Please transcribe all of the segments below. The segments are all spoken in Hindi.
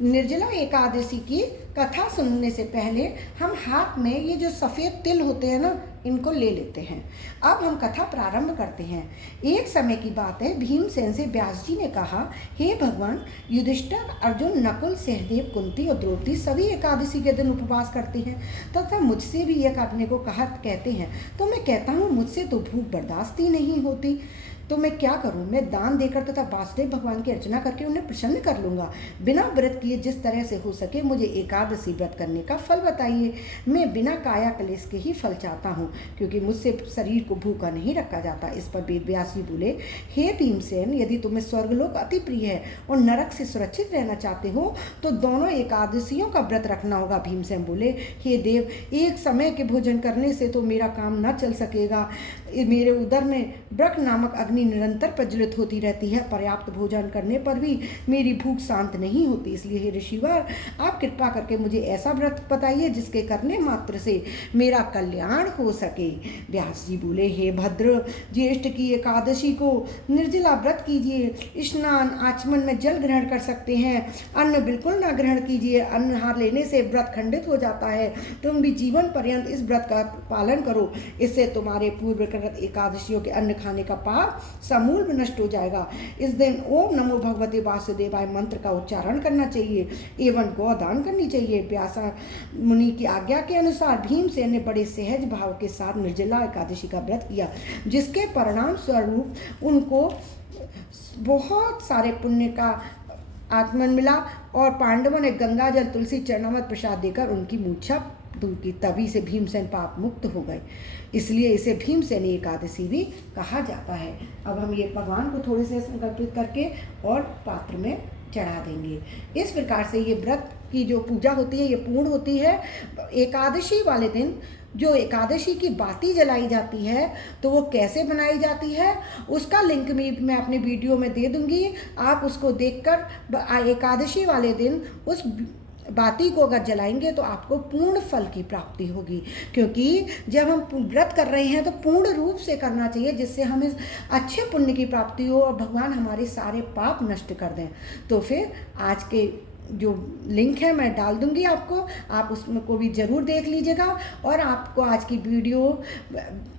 निर्जला एकादशी की कथा सुनने से पहले हम हाथ में ये जो सफ़ेद तिल होते हैं ना, इनको ले लेते हैं। अब हम कथा प्रारंभ करते हैं। एक समय की बात है, भीमसेन से व्यास जी ने कहा, हे भगवान, युधिष्ठिर, अर्जुन, नकुल, सहदेव, कुंती और द्रौपदी सभी एकादशी के दिन उपवास करते हैं तथा मुझसे भी यह करने को कहते हैं, तो मैं कहता हूँ मुझसे तो भूख बर्दाश्त ही नहीं होती, तो मैं क्या करूं? मैं दान देकर तथा वासुदेव भगवान की अर्चना करके उन्हें प्रसन्न कर लूँगा। बिना व्रत किए जिस तरह से हो सके मुझे एकादशी व्रत करने का फल बताइए। मैं बिना काया क्लेश के ही फल चाहता हूँ, क्योंकि मुझसे शरीर को भूखा नहीं रखा जाता। इस पर वेद व्यास जी बोले, हे भीमसेन, यदि तुम्हें स्वर्गलोक अति प्रिय है और नरक से सुरक्षित रहना चाहते हो तो दोनों एकादशियों का व्रत रखना होगा। भीमसेन बोले, हे देव, एक समय के भोजन करने से तो मेरा काम न चल सकेगा। मेरे उदर में ब्रक नामक अग्नि निरंतर प्रज्वलित होती रहती है। पर्याप्त भोजन करने पर भी मेरी भूख शांत नहीं होती। इसलिए हे ऋषिवर, आप कृपा करके मुझे ऐसा व्रत बताइए जिसके करने मात्र से मेरा कल्याण हो सके। व्यास जी बोले, हे भद्र, ज्येष्ठ की एकादशी को निर्जला व्रत कीजिए। स्नान आचमन में जल ग्रहण कर सकते हैं। अन्न बिल्कुल ना ग्रहण कीजिए। अन्न हार लेने से व्रत खंडित हो जाता है। तुम भी जीवन पर्यंत इस व्रत का पालन करो। इससे तुम्हारे पूर्व एकादशियों के अन्न खाने का पाप समूल नष्ट हो जाएगा। इस दिन ओम नमो भगवते वासुदेवाय मंत्र का उच्चारण करना चाहिए एवं गोदान करनी चाहिए। व्यास मुनि की आज्ञा के अनुसार भीमसेन ने बड़े सहज भाव के साथ निर्जला एकादशी का व्रत किया, जिसके परिणाम स्वरूप उनको बहुत सारे पुण्य का आत्मन मिला और पांडवों ने गंगा जल, तुलसी, चरणामृत प्रसाद देकर उनकी मूर्छा दूर की। तभी से भीमसेन पाप मुक्त हो गए। इसलिए इसे भीमसेनी एकादशी भी कहा जाता है। अब हम ये भगवान को थोड़े से संकल्पित करके और पात्र में चढ़ा देंगे। इस प्रकार से ये व्रत की जो पूजा होती है ये पूर्ण होती है। एकादशी वाले दिन जो एकादशी की बाती जलाई जाती है तो वो कैसे बनाई जाती है उसका लिंक भी मैं अपने वीडियो में दे दूंगी। आप उसको देखकर एकादशी वाले दिन उस बाती को अगर जलाएंगे तो आपको पूर्ण फल की प्राप्ति होगी, क्योंकि जब हम व्रत कर रहे हैं तो पूर्ण रूप से करना चाहिए, जिससे हमें अच्छे पुण्य की प्राप्ति हो और भगवान हमारे सारे पाप नष्ट कर दें। तो फिर आज के जो लिंक है मैं डाल दूंगी आपको, आप उसमें को भी ज़रूर देख लीजिएगा। और आपको आज की वीडियो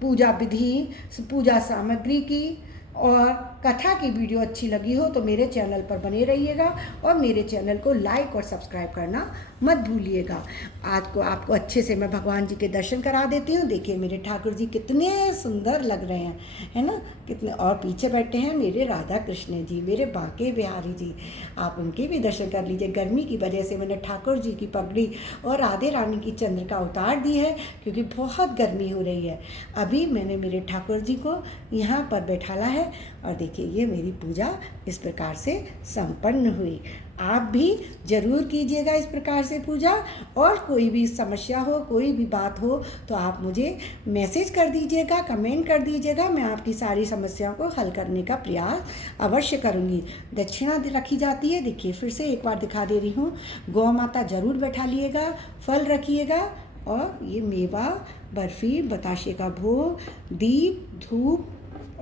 पूजा विधि, पूजा सामग्री की और कथा की वीडियो अच्छी लगी हो तो मेरे चैनल पर बने रहिएगा और मेरे चैनल को लाइक और सब्सक्राइब करना मत भूलिएगा। आज को आपको अच्छे से मैं भगवान जी के दर्शन करा देती हूँ। देखिए मेरे ठाकुर जी कितने सुंदर लग रहे हैं, है ना, कितने। और पीछे बैठे हैं मेरे राधा कृष्ण जी, मेरे बांके बिहारी जी, आप उनके भी दर्शन कर लीजिए। गर्मी की वजह से मैंने ठाकुर जी की पगड़ी और राधे रानी की चंद्रिका उतार दी है, क्योंकि बहुत गर्मी हो रही है। अभी मैंने मेरे ठाकुर जी को यहाँ पर बैठाला है और देखिए ये मेरी पूजा इस प्रकार से संपन्न हुई। आप भी जरूर कीजिएगा इस प्रकार से पूजा। और कोई भी समस्या हो, कोई भी बात हो तो आप मुझे मैसेज कर दीजिएगा, कमेंट कर दीजिएगा। मैं आपकी सारी समस्याओं को हल करने का प्रयास अवश्य करूँगी। दक्षिणा रखी जाती है, देखिए फिर से एक बार दिखा दे रही हूँ। गौ माता जरूर बैठा लिएगा, फल रखिएगा और ये मेवा, बर्फ़ी, बताशे का भोग, दीप, धूप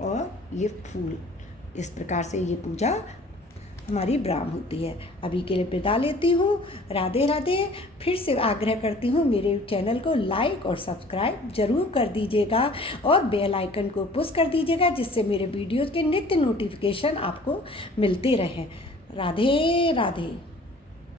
और ये फूल, इस प्रकार से ये पूजा हमारी ब्राह्म होती है। अभी के लिए विदा लेती हूँ। राधे राधे। फिर से आग्रह करती हूँ मेरे चैनल को लाइक और सब्सक्राइब जरूर कर दीजिएगा और बेल आइकन को पुश कर दीजिएगा, जिससे मेरे वीडियोज़ के नित्य नोटिफिकेशन आपको मिलते रहें। राधे राधे।